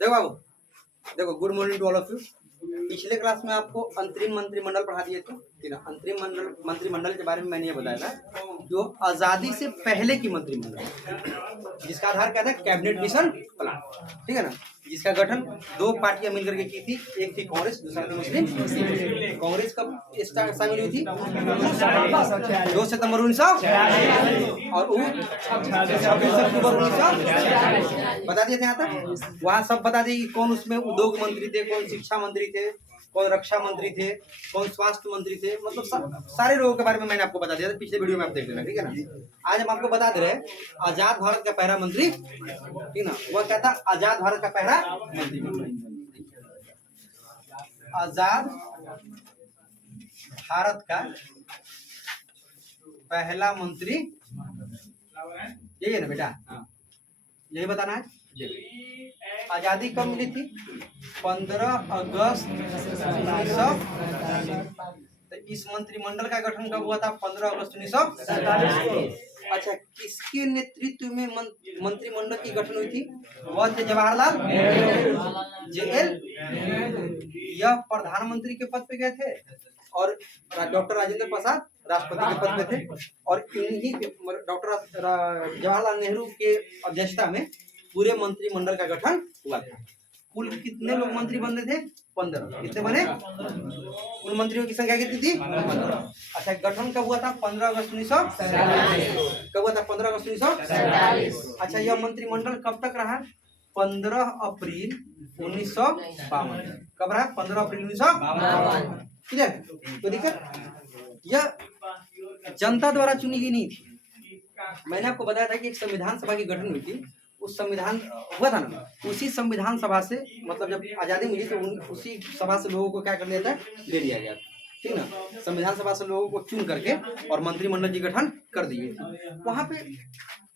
देखो बाबू, देखो, good morning to all of you. पिछले क्लास में आपको अंतरिम मंत्रिमंडल पढ़ा दिए थे, ठीक है। अंतरिम मंत्रिमंडल के बारे में मैंने ये बताया था जो आजादी से पहले की मंत्रिमंडल, जिसका आधार क्या था, कैबिनेट मिशन प्लान, ठीक है ना। जिसका गठन दो पार्टियां मिलकर के की थी, एक थी कांग्रेस, दूसरा थी मुस्लिम। कांग्रेस कब शामिल हुई थी? 2 सितंबर 1946 और 26 अक्टूबर 1946 बता दिए थे यहाँ तक। वहाँ सब बता दिए कि कौन उसमें उद्योग मंत्री थे, कौन शिक्षा मंत्री थे, कौन रक्षा मंत्री थे, कौन स्वास्थ्य मंत्री थे, मतलब सारे लोगों के बारे में मैंने आपको बता दिया था। पिछले वीडियो में आप देख लेना, ठीक है ना। आज हम आपको बता दे रहे हैं आजाद भारत का पहला मंत्री, ठीक ना, वह कहता आजाद भारत का पहला मंत्री। आजाद भारत का पहला मंत्री यही है ना बेटा? यही बताना है। आजादी कब मिली थी? 15 अगस्त 1947। तो इस मंत्रिमंडल का गठन कब हुआ था? 15 अगस्त 1947। अच्छा, किसके नेतृत्व में मंत्रिमंडल की गठन हुई थी? वह थे जवाहरलाल जेएल। यह प्रधानमंत्री के पद पे गए थे और डॉक्टर राजेंद्र प्रसाद राष्ट्रपति के पद पे थे। और इन्हीं डॉक्टर जवाहरलाल नेहरू के अध्यक्षता में पूरे मंत्रिमंडल का गठन हुआ था। कुल कितने लोग मंत्री बने थे? 15। कितने बने? कुल मंत्रियों की संख्या कितनी थी? 15। अच्छा, गठन कब हुआ था? 15 अगस्त 1947। कब हुआ था? 15 अगस्त 1947। अच्छा, यह मंत्रिमंडल कब तक रहा? 15 अप्रैल 1952। कब रहा? 15 अप्रैल 1952। क्लियर? तो दिक्कत, यह जनता द्वारा चुनी गई नहीं थी। मैंने आपको बताया था कि एक संविधान सभा की गठन हुई थी। उस संविधान हुआ था ना, उसी संविधान सभा से, मतलब जब आजादी मिली तो उसी सभा से लोगों को क्या कर लिया था? ले लिया गया था, ठीक ना। संविधान सभा से लोगों को चुन करके और मंत्रिमंडल की गठन कर दी गई थी। वहां पे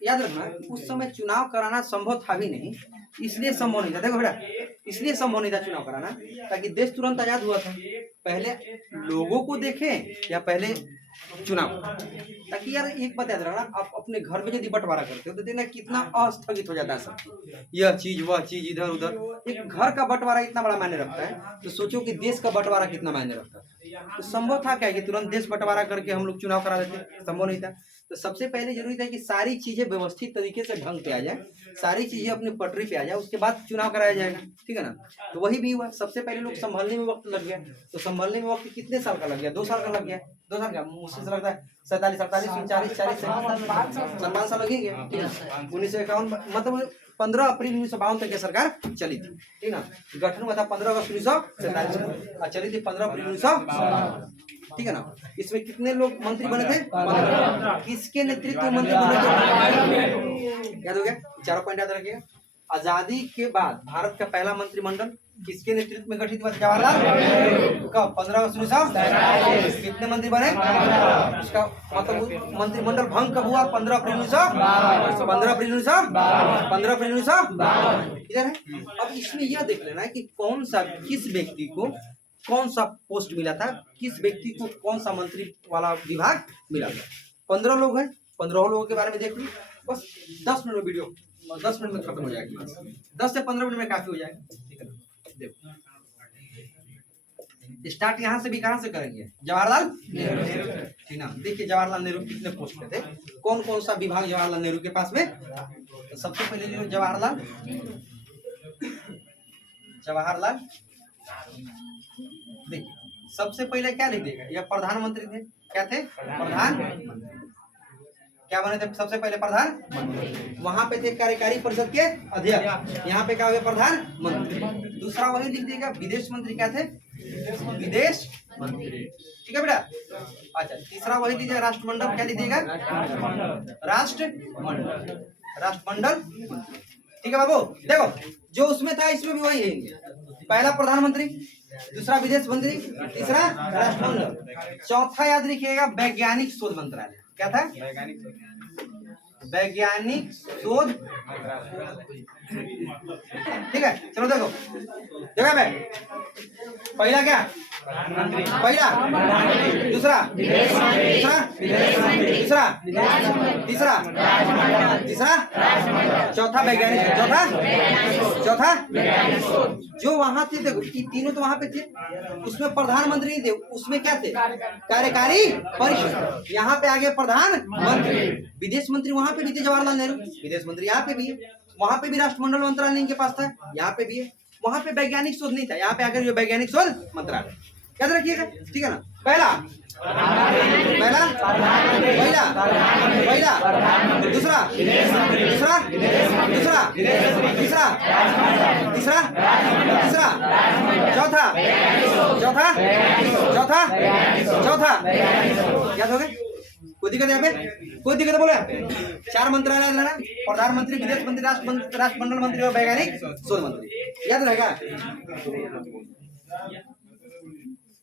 याद रखना, उस समय चुनाव कराना संभव था भी नहीं, इसलिए संभव नहीं था। देखो बेटा, इसलिए संभव नहीं था चुनाव कराना ताकि देश तुरंत आजाद हुआ था। पहले लोगों को देखें या पहले चुनाव? ताकि यार एक बात याद रखना, आप अपने घर में यदि बंटवारा करते हो तो देखना कितना अस्थगित हो जाता है सब, यह चीज वह चीज, इधर उधर। एक घर का बंटवारा इतना बड़ा मायने रखता है, तो सोचो कि देश का बंटवारा कितना मायने रखता है। तो संभव था क्या कि तुरंत देश बंटवारा करके हम लोग चुनाव करा देते? संभव नहीं था। तो सबसे पहले जरूरी था कि सारी चीजें व्यवस्थित तरीके से ढंग पे आ जाए, सारी चीजें अपनी पटरी पे आ जाए, उसके बाद चुनाव कराया जाएगा, ठीक है ना। तो वही भी हुआ। सबसे पहले लोग संभालने में वक्त लग गया। तो संभालने में वक्त कितने साल का लग गया? 2 साल का लग गया। 2 साल का मुश्किल से लगता है 47, 48, 39, 40, 5 साल लगे गए, ठीक है। 1951 मतलब 15 अप्रैल 1952 तक की सरकार चली थी, ठीक ना। गठन हुआ था 15 अगस्त 1947 में, चली थी 15 अप्रैल 1952, ठीक है ना। इसमें कितने लोग मंत्री बने थे? 15। किसके नेतृत्व में मंत्री बने थे? याद हो गया? चारों पॉइंट याद रखिएगा। आजादी के बाद भारत का पहला मंत्रिमंडल किसके नेतृत्व में गठित हुआ? जवाहरलाल नेहरू। कब? 15 अगस्त 1947। कितने मंत्री बने? उसका मतलब मंत्रिमंडल भंग कब हुआ? 15 अप्रैल 1952। 15 अप्रैल 1952। 15 अप्रैल 1952। इधर है। अब इसमें यह देख लेना है कि कौन सा, किस व्यक्ति को कौन सा पोस्ट मिला था, किस व्यक्ति को कौन सा मंत्री वाला विभाग मिला था। 15 लोग हैं, 15 लोगों के बारे में देख लो। बस 10 मिनट में वीडियो, 10 मिनट में खत्म हो जाएगी। 10 से 15 मिनट में काफी हो जाएगा, ठीक है ना। देखो, स्टार्ट यहाँ से भी कहाँ से करेंगे? जवाहरलाल नेहरू, ठीक ना। देखिए जवाहरलाल नेहरू कितने पोस्ट पे थे, कौन कौन सा विभाग जवाहरलाल नेहरू के पास में? तो सबसे पहले जवाहरलाल देखिए, सबसे पहले क्या लिख देगा? यह प्रधानमंत्री थे। क्या थे? प्रधानमंत्री। क्या बने थे सबसे पहले? प्रधानमंत्री। वहां पे थे कार्यकारी परिषद के अध्यक्ष, यहाँ पे क्या हो गया? प्रधानमंत्री। दूसरा वही लिख देगा विदेश मंत्री। क्या थे? विदेश मंत्री, ठीक है बेटा। अच्छा, तीसरा वही लीजिए राष्ट्रमंडल। क्या लिखिएगा? राष्ट्रमंडल, राष्ट्रमंडल, ठीक है बाबू। देखो, जो उसमें था इसमें भी वही है। पहला प्रधानमंत्री, दूसरा विदेश मंत्री, तीसरा राष्ट्रमंडल, चौथा याद रखिएगा वैज्ञानिक शोध मंत्रालय। क्या था? वैज्ञानिक शोध, ठीक है। चलो देखो, देखो भाई, पहला क्या? पहला, दूसरा, तीसरा, तीसरा, तीसरा, चौथा वैज्ञानिक, चौथा जो वहां थे, देखो ये तीनों तो वहां पे थे, उसमें प्रधानमंत्री थे, उसमें क्या थे, कार्यकारी परिषद। यहाँ पे आगे प्रधानमंत्री, विदेश मंत्री वहां पे भी थे जवाहरलाल नेहरू, विदेश मंत्री यहाँ पे भी है, वहां पे भी राष्ट्रमंडल मंत्रालय इनके पास था, यहाँ पे भी है। वहां पे वैज्ञानिक शोध नहीं था, यहाँ पे आकर जो वैज्ञानिक शोध मंत्रालय, याद रखिएगा, ठीक है ना। पहला, दूसरा, तीसरा, चौथा, याद हो गए? कोई दिक्कत यहाँ पे? कोई दिक्कत बोलो यहाँ पे? 4 मंत्रालय ना, प्रधानमंत्री, विदेश मंत्री, राष्ट्रमंडल मंत्री और वैज्ञानिक शोध मंत्री, याद रहेगा?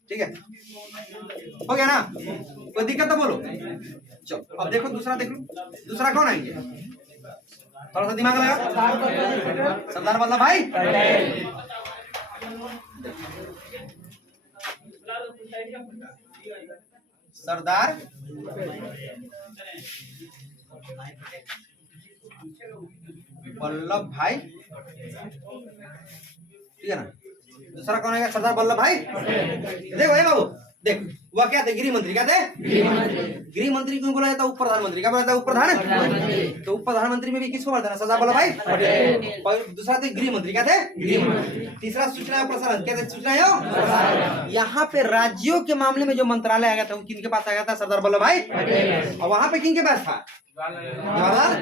ठीक है, हो गया ना? कोई दिक्कत तो बोलो। चलो अब देखो दूसरा, देख लो दूसरा कौन आएंगे, थोड़ा सा दिमाग लगाओ। सरदार वल्लभ भाई सरदार वल्लभ भाई, ठीक है ना। दूसरा कौन आएगा? सरदार वल्लभ भाई। देखो ये बाबू, देख वह क्या थे? गृह मंत्री। क्या थे? गृह मंत्री क्यों बोला जाता है? उप प्रधानमंत्री। क्या बोला जाता है? उप प्रधान। तो उप प्रधानमंत्री में भी किसको बोलते हैं? सरदार वल्लभ भाई पटेल। दूसरा थे गृह मंत्री। क्या थे? गृह मंत्री। तीसरा सूचना एवं प्रसारण। क्या थे? सूचना एवं। यहाँ पे राज्यों के मामले में जो मंत्रालय आ गया था वो किनके पास आ गया था? सरदार वल्लभ भाई पटेल। और वहां पे किनके पास था? जवाहरलाल।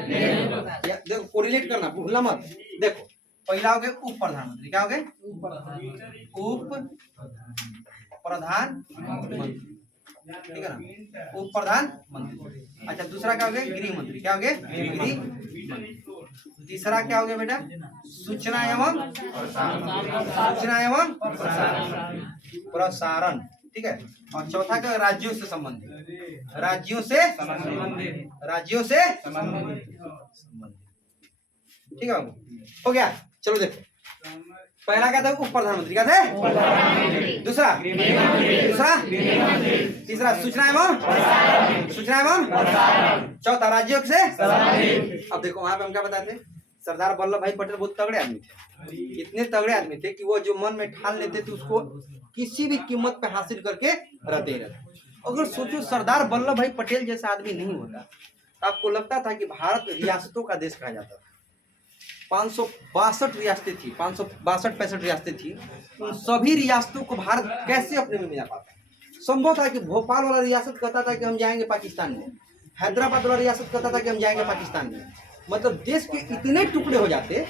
देखो कोरिलेट करना, भूलना मत। देखो पहला हो गया उप प्रधानमंत्री। क्या हो गए? उप प्रधानमंत्री, ठीक है ना, उप प्रधानमंत्री। अच्छा दूसरा क्या हो गया? गृह मंत्री। क्या हो गया? गृह। तीसरा क्या हो गया बेटा? सूचना एवं प्रसारण, ठीक है। और चौथा क्या? राज्यों से संबंधित। ठीक है, हो गया। चलो देखो पहला क्या था? उप प्रधानमंत्री। क्या थे? दूसरा, तीसरा सूचना एवं चौथा राज्यों से। अब देखो वहां पे हम क्या बताते हैं? सरदार वल्लभ भाई पटेल बहुत तगड़े आदमी थे, इतने तगड़े आदमी थे कि वो जो मन में ठान लेते थे उसको किसी भी कीमत पे हासिल करके रहते। अगर सोचो सरदार वल्लभ भाई पटेल जैसा आदमी नहीं होता, आपको लगता था कि भारत रियासतों का देश कहा जाता था। 562 रियासतें थी, 562-65 रियासतें थी। उन सभी रियासतों को भारत कैसे अपने में मिला पाता? संभव था कि भोपाल वाला रियासत कहता था कि हम जाएंगे पाकिस्तान में, हैदराबाद वाला रियासत कहता था कि हम जाएंगे पाकिस्तान में। मतलब देश के इतने टुकड़े हो जाते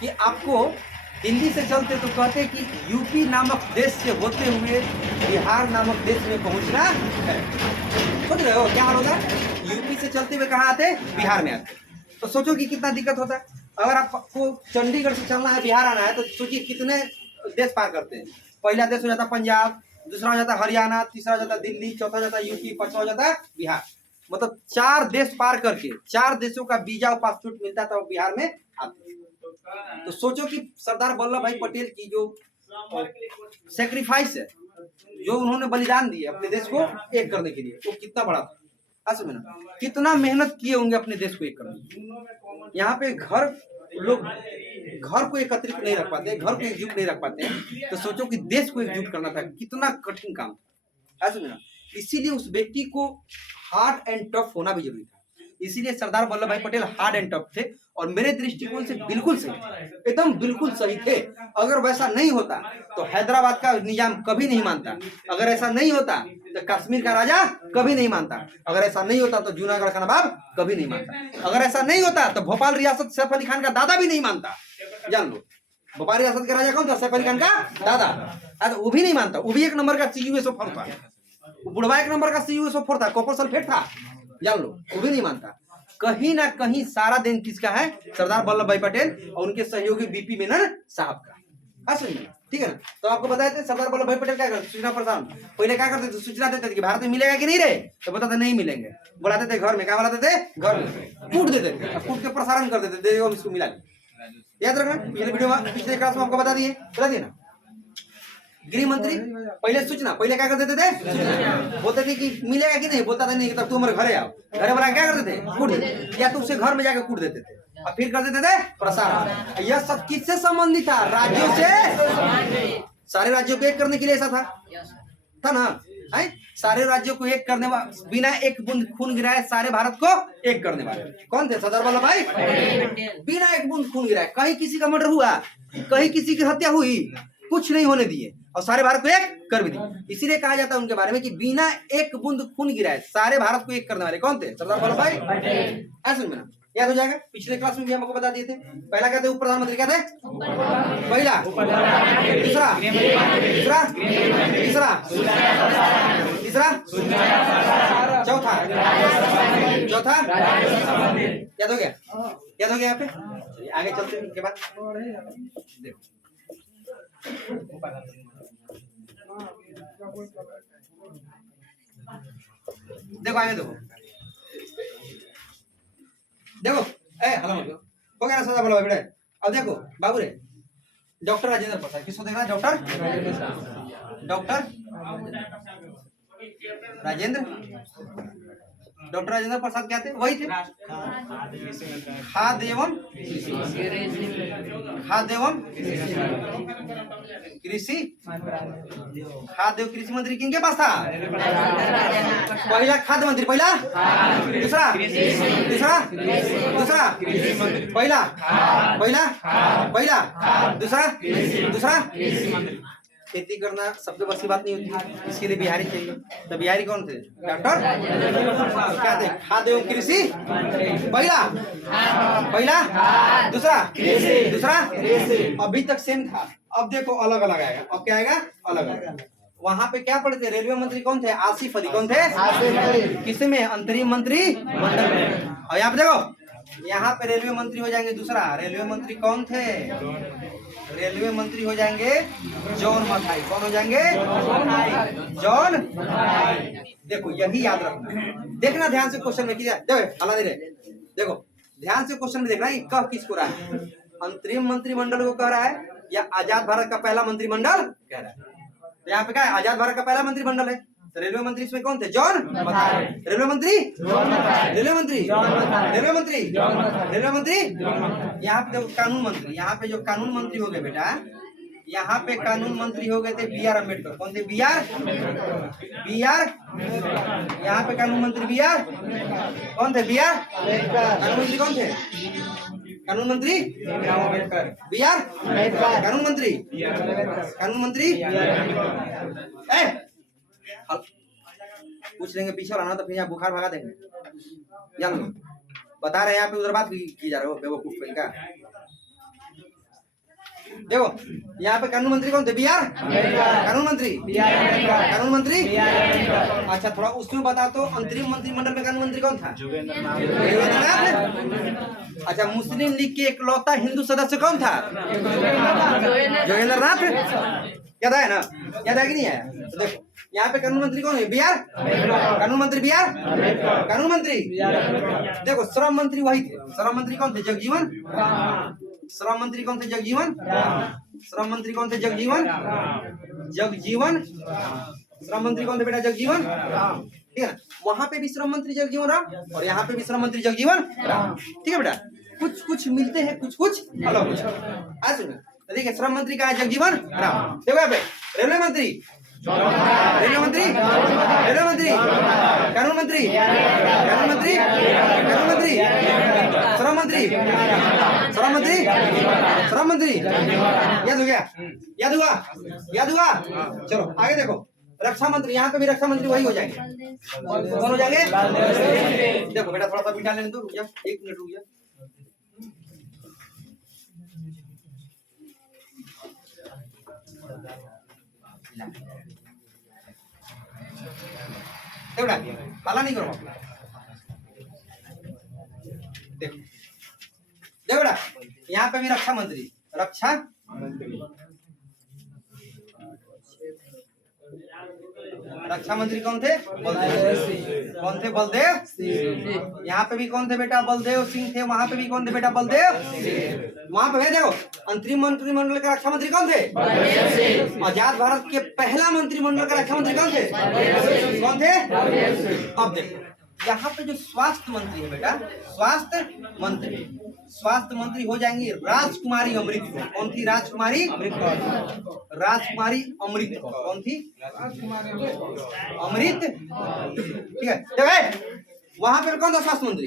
कि आपको दिल्ली से चलते तो कहते कि यूपी नामक देश से होते हुए बिहार नामक देश में पहुंचना है। सोच रहे हो क्या हाल होगा? यूपी से चलते हुए कहाँ आते? बिहार में आते। तो सोचो कि कितना दिक्कत होता है। अगर आपको चंडीगढ़ से चलना है, बिहार आना है, तो सोचिए कितने देश पार करते हैं। पहला देश हो जाता पंजाब, दूसरा हो जाता हरियाणा, तीसरा हो जाता दिल्ली, चौथा हो जाता यूपी, पांचवा हो जाता बिहार। मतलब 4 देश पार करके 4 देशों का वीजा और पासपोर्ट मिलता था, बिहार में आते। तो सोचो कि सरदार वल्लभ भाई पटेल की जो सेक्रीफाइस है, जो उन्होंने बलिदान दिए अपने देश को एक करने के लिए, वो कितना बड़ा था। असम ना कितना मेहनत किए होंगे अपने देश को एक करने। यहाँ पे लोग घर को एकत्रित नहीं रख पाते, घर को एकजुट नहीं रख पाते हैं। तो सोचो कि देश को एकजुट करना था, कितना कठिन काम था। ऐसे में ना इसीलिए उस व्यक्ति को हार्ड एंड टफ होना भी जरूरी था। इसीलिए सरदार वल्लभ भाई पटेल हार्ड एंड टफ थे और मेरे दृष्टिकोण से बिल्कुल सही थे, एकदम बिल्कुल सही थे। अगर वैसा नहीं होता तो हैदराबाद का निजाम कभी नहीं मानता। अगर ऐसा नहीं होता तो कश्मीर का राजा कभी नहीं मानता। अगर ऐसा नहीं होता तो जूनागढ़ का नवाब कभी नहीं मानता। अगर ऐसा नहीं होता तो भोपाल रियासत सैफ अली खान का दादा भी नहीं मानता। जान लो भोपाल रियासत का राजा कौन था? सैफ अली खान का दादा। वो भी नहीं मानता। वो भी 1 नंबर का CuSO4 था। बुढ़वा 1 नंबर का CuSO4 था, कॉपर सल्फेट था। जान लो वो भी नहीं मानता। कहीं ना कहीं सारा दिन किसका है? सरदार वल्लभ भाई पटेल और उनके सहयोगी बीपी मेनन साहब का। ठीक है ना। तो आपको बताए थे सरदार वल्लभ भाई पटेल क्या करते? सूचना प्रसारण। पहले क्या करते थे? सूचना देते थे कि भारत में मिलेगा कि नहीं रहे, तो बताते नहीं मिलेंगे। बुलाते थे घर में। क्या बुलाते थे? घर में। कूट देते थे, कूट के प्रसारण कर देते थे, इसको मिला। याद रखना, पिछले वीडियो में, पिछले क्लास में आपको बता दिए ना। गृह मंत्री पहले सूचना, पहले क्या कर देते थे? बोलते थे कि मिलेगा कि नहीं, बोलता था नहीं तब तुम हमारे घरे आओ, घरे वाला क्या करते थे? कूट देते, या तो उसे घर में जाकर कूट देते थे और फिर कर देते थे प्रसारण। यह सब किससे संबंधित था? राज्यों से। सारे राज्यों को एक करने के लिए ऐसा था ना? है सारे राज्यों को एक करने वाले, बिना एक बूंद खून गिराए सारे भारत को एक करने वाले कौन थे? सरदार वल्लभ भाई। बिना एक बूंद खून गिराए, कहीं किसी का मर्डर हुआ, कहीं किसी की हत्या हुई, कुछ नहीं होने दिए और सारे भारत को एक कर भी दिए। इसीलिए कहा जाता है उनके बारे में कि बिना एक बूंद खून गिराए सारे भारत को एक करने वाले कौन थे? सरदार वल्लभ भाई। ऐसे में याद हो जाएगा, पिछले क्लास में भी हमको बता दिए थे। पहला क्या थे? उप प्रधानमंत्री क्या थे? पहला, दूसरा, तीसरा, तीसरा, तीसरा, चौथा, चौथा याद हो गया? याद हो गया? यहाँ पे आगे चलते हैं के बाद देखो देखो आगे देखो देखो हला मत हो गया ना सरदार वल्लभ भाई। अब देखो बाबू रे, डॉक्टर राजेंद्र प्रसाद किसको देख रहा है? डॉक्टर राजेंद्र प्रसाद क्या थे? वही थे खाद्य एवं कृषि, खाद्य एवं कृषि मंत्री किनके पास था? पहला खाद्य मंत्री, पहला, दूसरा, तीसरा, दूसरा, पहला, पहला, पहला, दूसरा, दूसरा। खेती करना सबके बस की बात नहीं होती, इसके लिए बिहारी चाहिए। तो बिहारी कौन थे? डॉक्टर क्या थे? खाद्य एवं कृषि पहला, पहला, दूसरा, दूसरा, अभी तक सेम था। अब देखो अलग अलग आएगा। अब क्या आएगा? अलग अलग। वहां पे क्या पढ़े थे? रेलवे मंत्री कौन थे? आसिफ अली। कौन थे? किसमें? अंतरिम मंत्री मंडल में। और यहाँ पे देखो, यहाँ पे रेलवे मंत्री हो जाएंगे दूसरा। रेलवे मंत्री कौन थे? रेलवे मंत्री हो जाएंगे जॉन मथाई। कौन हो जाएंगे? जॉन। देखो यही याद रखना, देखना ध्यान से क्वेश्चन में। देखो ध्यान से क्वेश्चन में देखना है कह किसको रहा है? अंतरिम मंत्रिमंडल को कह रहा है या आजाद भारत का पहला मंत्रिमंडल कह रहा है? तो यहाँ पे क्या है? आजाद भारत का पहला मंत्रिमंडल है। तो रेलवे मंत्री इसमें कौन थे? जॉन मथाई। रेलवे मंत्री, रेलवे मंत्री, रेलवे मंत्री, रेलवे मंत्री। यहाँ पे कानून मंत्री, यहाँ पे जो कानून मंत्री हो गए बेटा, यहाँ पे कानून मंत्री हो गए थे बी आर अम्बेडकर। कौन थे? B R, B R. यहाँ पे कानून मंत्री बी आर कौन थे? B R. कानून मंत्री कौन थे? कानून मंत्री बी आर। कानून मंत्री, कानून मंत्री पूछ लेंगे पीछे वाला ना, तो फिर यहाँ बुखार भगा देंगे। या बता रहे हैं यहाँ पे, उधर बात की जा रही है बेवकूफ का। देखो यहाँ पे कानून मंत्री कौन थे? B R. कानून मंत्री, कानून मंत्री। अच्छा थोड़ा उसमें बता तो, अंतरिम मंत्रिमंडल में कानून मंत्री कौन था? अच्छा मुस्लिम लीग के इकलौता हिंदू सदस्य कौन था? जोगेंद्र नाथ। याद आया ना? याद आया कि नहीं आया? तो देखो यहाँ पे कानून मंत्री कौन है? B R. कानून मंत्री बी आर। कानून मंत्री देखो श्रम मंत्री वही थे। श्रम मंत्री कौन थे? जगजीवन। श्रम मंत्री कौन थे? जगजीवन। श्रम मंत्री कौन थे? जगजीवन। जगजीवन। श्रम मंत्री कौन थे बेटा? जगजीवन। ठीक है, वहां पे भी श्रम मंत्री जगजीवन राम और यहाँ पे भी श्रम मंत्री जगजीवन राम। ठीक है बेटा, कुछ कुछ मिलते हैं, कुछ कुछ अलग होते हैं। देखिए श्रम मंत्री का है? जगजीवन राम। देखो यहाँ पे रेलवे मंत्री, रेलवे मंत्री, रेलवे मंत्री, कानून मंत्री, कानून मंत्री, कानून मंत्री, श्रम मंत्री, श्रम मंत्री, श्रम मंत्री। याद हो गया? याद हुआ? याद हुआ? चलो आगे देखो, रक्षा मंत्री। यहाँ पे भी रक्षा मंत्री वही हो जाएंगे। कौन हो जाएंगे? देखो बेटा थोड़ा सा बिठा लेने दो, रुक जा, 1 मिनट रुक जा। हाला नहीं करो। देखो देखो बेटा यहाँ पे भी रक्षा मंत्री, रक्षा रक्षा मंत्री कौन थे? बलदेव। कौन थे? बलदेव। यहाँ पे भी कौन थे बेटा? बलदेव सिंह थे। वहां पे भी कौन थे बेटा? बलदेव। वहां पे देखो अंतरिम मंत्रिमंडल का रक्षा मंत्री कौन थे? आजाद भारत के पहला मंत्रिमंडल का रक्षा मंत्री कौन थे? कौन थे? अब देखो यहाँ पे जो स्वास्थ्य मंत्री है बेटा, स्वास्थ्य मंत्री हो जाएंगी राजकुमारी अमृत कौर। कौन थी? राजकुमारी अमृत कौर। कौन थी? अमृत। ठीक है। देखो वहां पर कौन था स्वास्थ्य मंत्री?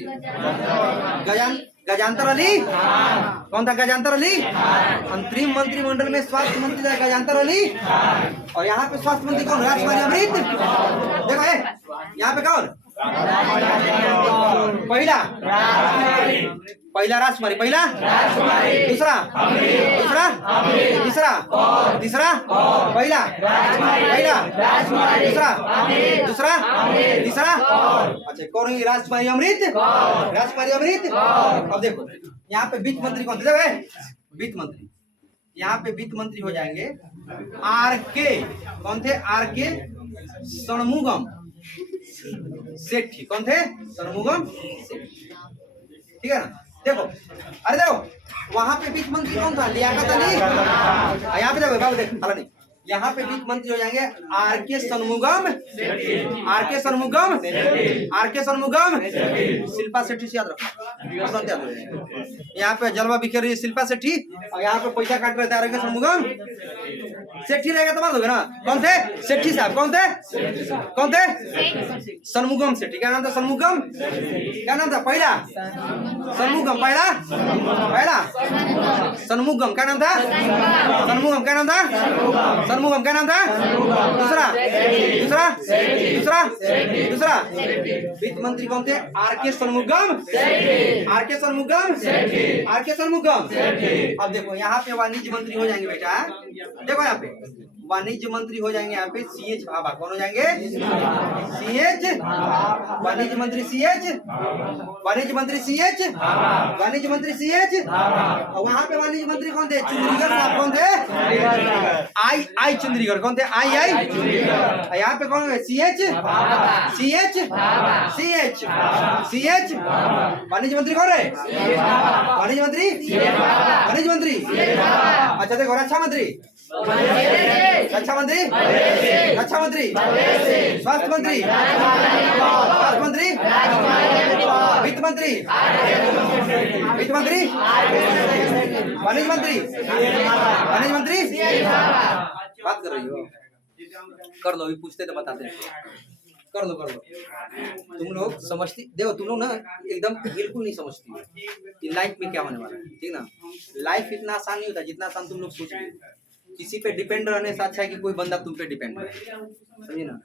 गजानतर अली। कौन था? गजानतर अली। अंतरिम मंत्रिमंडल में स्वास्थ्य मंत्री था गजानतर अली। और यहाँ पे स्वास्थ्य मंत्री कौन? राजकुमारी अमृत। देखो यहाँ पे कौन? पहला राजकुमारी। दूसरा तीसरा दूसरा तीसरा। अच्छा कौन है? राजकुमारी अमृत। अब देखो यहाँ पे वित्त मंत्री कौन थे? वित्त मंत्री। यहाँ पे वित्त मंत्री हो जाएंगे आर.के. कौन थे? आर.के. षणमुगम सेठी। कौन थे? षणमुगम सेठी। ठीक है ना। देखो अरे देखो वहां पे वित्त मंत्री कौन था? लियाकत अली। यहाँ पे देखो बाबू देखो हाल नहीं, यहाँ पे वित्त मंत्री हो जाएंगे आर.के. षणमुगम शिल्पा शेट्टी से याद रखो। यहाँ पे जलवा बिखेर रही है शिल्पा शेट्टी और यहाँ पे पैसा काट रहे थे आर.के. षणमुगम सेठी रहेगा तो बात होगा ना। कौन थे? सेठी साहब। कौन थे? षणमुगम सेठी। क्या नाम था? षणमुगम। क्या नाम था? पहला षणमुगम। षणमुगम। क्या नाम था? षणमुगम। क्या नाम था? षणमुगम। क्या नाम था? दूसरा वित्त मंत्री कौन थे? आर.के. षणमुगम। अब देखो यहाँ पे वाणिज्य मंत्री हो जाएंगे बेटा। देखो यहाँ पे वाणिज्य मंत्री हो जाएंगे यहाँ पे सी.एच. भाभा। कौन हो जाएंगे? सी.एच. वाणिज्य मंत्री सी.एच. और वहाँ पे वाणिज्य मंत्री कौन थे? चुंद्रीगढ़ साहब। कौन थे? आई चुंद्रीगढ़। कौन थे? आई यहाँ पे कौन है? सी.एच. वाणिज्य मंत्री कौन है? वाणिज्य मंत्री। अच्छा देखो रक्षा मंत्री स्वास्थ्य मंत्री वित्त मंत्री वाणिज्य मंत्री बात कर रही हो? कर लो, पूछते तो बताते हैं। कर लो तुम लोग समझती देखो, तुम लोग ना एकदम बिल्कुल नहीं समझती कि लाइफ में क्या होने वाला है। ठीक ना। लाइफ इतना आसान नहीं होता जितना आसान तुम लोग सोच रहे हो। किसी पे डिपेंड रहने से अच्छा है कि कोई बंदा तुम पे डिपेंड रहे। समझे ना।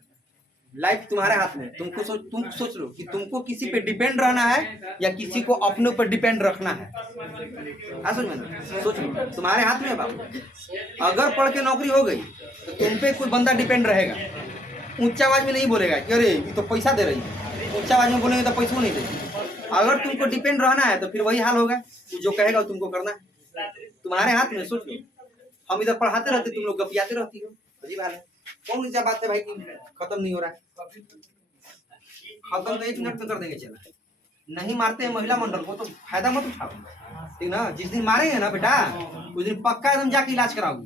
लाइफ तुम्हारे हाथ में। तुम सोच लो कि तुमको किसी पे डिपेंड रहना है या किसी को अपने ऊपर डिपेंड रखना है। समझ में? सोच लो तुम्हारे हाथ में है बाबू। अगर पढ़ के नौकरी हो गई तो तुम पे कोई बंदा डिपेंड रहेगा। ऊंचा आवाज में नहीं बोलेगा कि अरे ये तो पैसा दे रही है। ऊंचा आवाज में बोलेंगे तो पैसा नहीं देगी। अगर तुमको डिपेंड रहना है तो फिर वही हाल होगा। जो कहेगा तुमको करना है। तुम्हारे हाथ में। सोच लो हम इधर पढ़ाते रहते, तुम लोग गपियाते रहती हो। अजीब हाल है। कौन सी बात है भाई कि खत्म नहीं हो रहा है? खत्म तो 1 मिनट में कर देंगे। चला नहीं मारते हैं महिला मंडल को तो फायदा मत उठाओ। ठीक ना। जिस दिन मारेंगे ना बेटा उस दिन पक्का एकदम जाके इलाज कराओगे।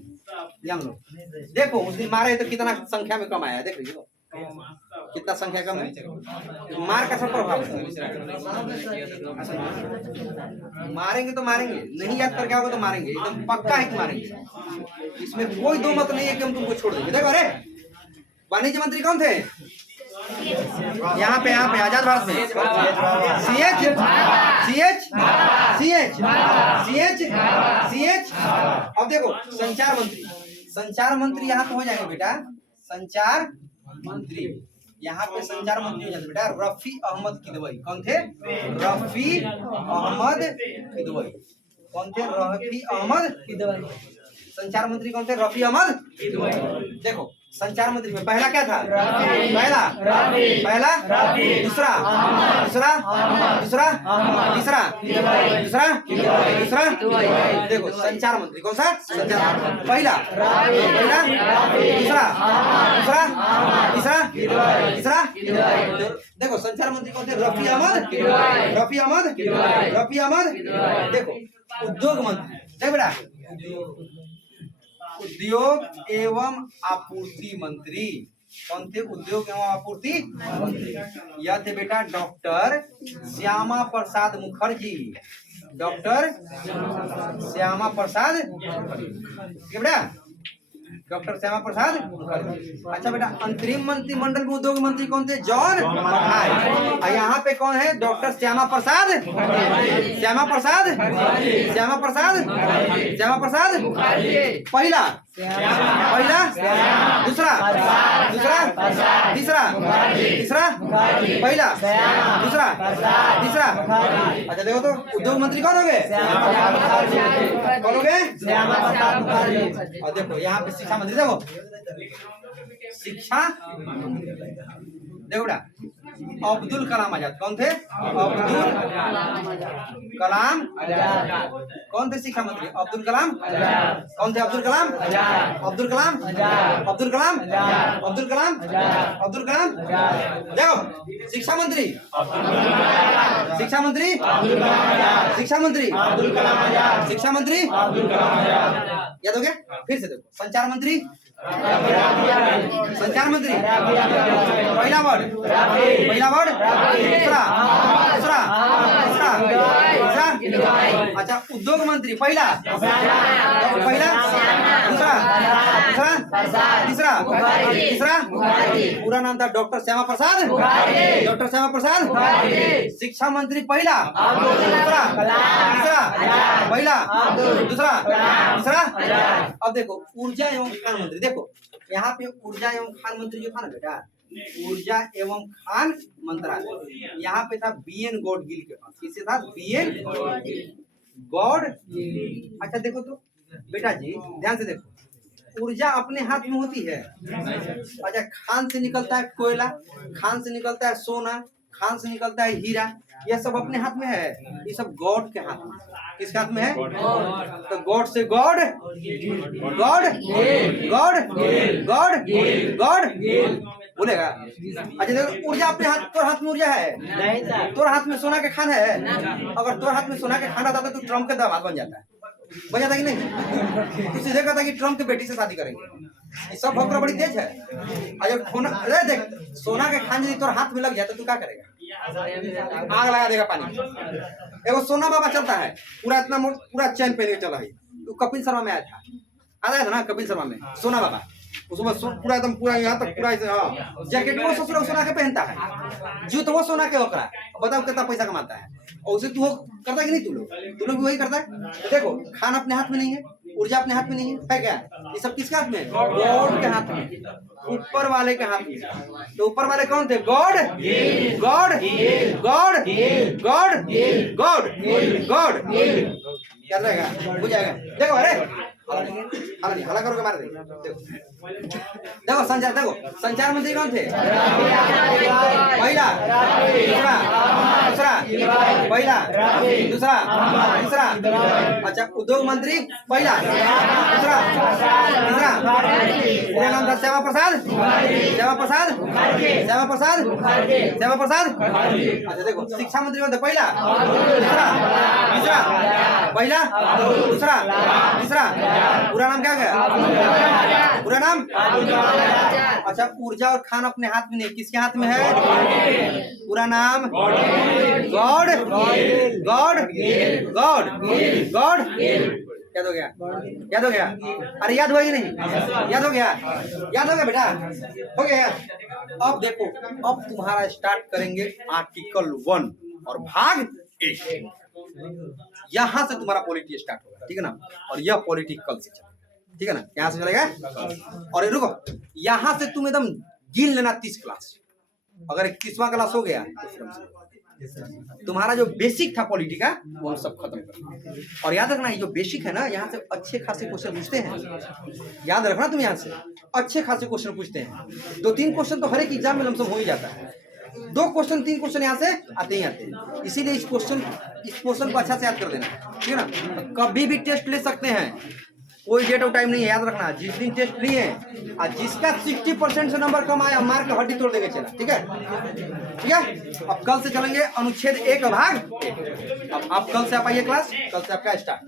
जान लो। देखो उस दिन मारे तो कितना संख्या में कम आया। देख रही हो कितना संख्या कम है। मार का सब प्रभाव मारेंगे तो मारेंगे, नहीं याद करके आओगे तो मारेंगे। एकदम पक्का है कि मारेंगे। इसमें कोई दो मत नहीं है कि हम तुमको छोड़ देंगे। देखो अरे वाणिज्य मंत्री कौन थे? यहाँ पे आजाद भारत में सी.एच. अब देखो संचार मंत्री यहाँ पे हो जाएंगे बेटा। संचार मंत्री यहाँ पे संचार मंत्री हो जाते बेटा रफी अहमद किदवई। कौन थे? रफी अहमद किदवई। कौन थे? रफी अहमद किदवई। संचार मंत्री कौन थे? रफी अहमद। देखो संचार मंत्री में पहला क्या था? पहला दूसरा तीसरा देखो संचार मंत्री कौन सा? संचार पहला दूसरा तीसरा देखो संचार मंत्री कौन थे? रफी अहमद। देखो उद्योग मंत्री, देख बेटा, उद्योग एवं आपूर्ति मंत्री कौन थे? उद्योग एवं आपूर्ति मंत्री यह थे बेटा डॉक्टर श्यामा प्रसाद मुखर्जी। डॉक्टर श्यामा प्रसाद मुखर्जी, बेटा डॉक्टर श्यामा प्रसाद मुखर्जी। अच्छा बेटा अंतरिम मंत्रिमंडल में उद्योग मंत्री कौन थे? जॉन मथाई। और यहाँ पे कौन है? डॉक्टर श्यामा प्रसाद पहला दूसरा तीसरा पहला दूसरा तीसरा। अच्छा देखो तो उद्योग मंत्री कौन हो गए? और देखो यहाँ पे शिक्षा मंत्री, देखो शिक्षा देखो बेटा अब्दुल कलाम आजाद कौन थे? अब्दुल कलाम कौन थे शिक्षा मंत्री? अब्दुल कलाम कौन थे? अब्दुल कलाम देखो शिक्षा मंत्री याद हो गया? फिर से देखो संचार मंत्री पहला वर्ड दूसरा अच्छा उद्योग मंत्री पहला दूसरा तीसरा पूरा नाम था डॉक्टर श्यामा प्रसाद शिक्षा मंत्री पहला दूसरा तीसरा अब देखो ऊर्जा एवं खान मंत्री, देखो यहाँ पे ऊर्जा एवं खान मंत्री जो था ना बेटा, ऊर्जा एवं खान मंत्रालय यहाँ पे था BN गॉडगिल के पास। किससे था? BN गॉडगिल। अच्छा देखो तो बेटा जी ध्यान से देखो, ऊर्जा अपने हाथ में होती है। अच्छा खान से निकलता है कोयला, खान से निकलता है सोना, खान से निकलता है हीरा, यह सब अपने हाथ में है। ये सब गॉड के हाथ में। किसके हाथ में है? तो गॉड से गॉड बोलेगा। अच्छा देखो ऊर्जा अपने हाथ, तोर हाथ में ऊर्जा है? तोर हाथ में सोना के खान है? अगर तोर हाथ में सोना के खान आता तो ट्रम्प के दामाद बन जाता कि नहीं? तू सीधे कहता कि ट्रम्प की बेटी से शादी करेंगे। ये सब भौकरा बड़ी तेज है। अरे देख सोना के खान यदि तोर हाथ में लग जाए तो तू क्या करेगा? आग लगा देगा पानी। एगो सोना बाबा चलता है पूरा इतना पूरा चैन पहन के चला है, तो कपिल शर्मा में आया था ना कपिल शर्मा में सोना बाबा, उसमें पूरा एकदम पूरा यहाँ तक पूरा जैकेट वो सोना के पहनता है, जूत वो सोना के होकर। बताओ कितना पैसा कमाता है। और उसे तू करता कि नहीं? तू लोग भी वही करता है। तो देखो खान अपने हाथ में नहीं है, ऊर्जा अपने हाथ में नहीं है क्या? ये सब किसके हाथ में? गॉड के हाथ में, ऊपर वाले के हाथ में। तो ऊपर वाले कौन थे? गॉड याद रहेगा, बुझ जाएगा। देखो अरे हला करोगे मार देगा। देखो संचार मंत्री कौन थे? पहला दूसरा तीसरा अच्छा उद्योग मंत्री पहला दूसरा तीसरा पूरा नाम था श्यामा प्रसाद। अच्छा देखो शिक्षा मंत्री कौन थे? पहला दूसरा तीसरा पूरा नाम क्या गया? पूरा नाम अच्छा ऊर्जा और खान अपने हाथ में नहीं, किसके हाथ में है? पूरा नाम गॉड। याद हो गया? अरे याद हुआ कि नहीं? याद हो गया बेटा? हो गया। अब देखो अब तुम्हारा स्टार्ट करेंगे आर्टिकल 1 और भाग 1। यहाँ से तुम्हारा पॉलिटी स्टार्ट होगा, ठीक है ना? और यह पॉलिटी कल से चलेगा, ठीक है ना? यहाँ से चलेगा। और रुको यहाँ से तुम एकदम गिन लेना 30 क्लास। अगर 21वां क्लास हो गया तो तुम्हारा जो बेसिक था पॉलिटी का वो हम सब खत्म कर। और याद रखना, ये जो बेसिक है ना, यहाँ से अच्छे खासे क्वेश्चन पूछते हैं। याद रखना तुम, यहाँ से अच्छे खासे क्वेश्चन पूछते हैं। 2-3 क्वेश्चन तो हर एक एग्जाम में लमसम हो ही जाता है। 2 क्वेश्चन 3 क्वेश्चन यहाँ से आते ही आते हैं। इसीलिए इस क्वेश्चन को अच्छा से याद कर देना, ठीक है ना। तो कभी भी टेस्ट ले सकते हैं, कोई डेट और टाइम नहीं है। याद रखना, जिस दिन टेस्ट लिए और जिसका 60% से नंबर कम आया, मार के हड्डी तोड़ देंगे। चला, ठीक है, ठीक है। अब कल से चलेंगे अनुच्छेद 1 भाग 1। अब कल से आप आइए क्लास, कल से आपका स्टार्ट।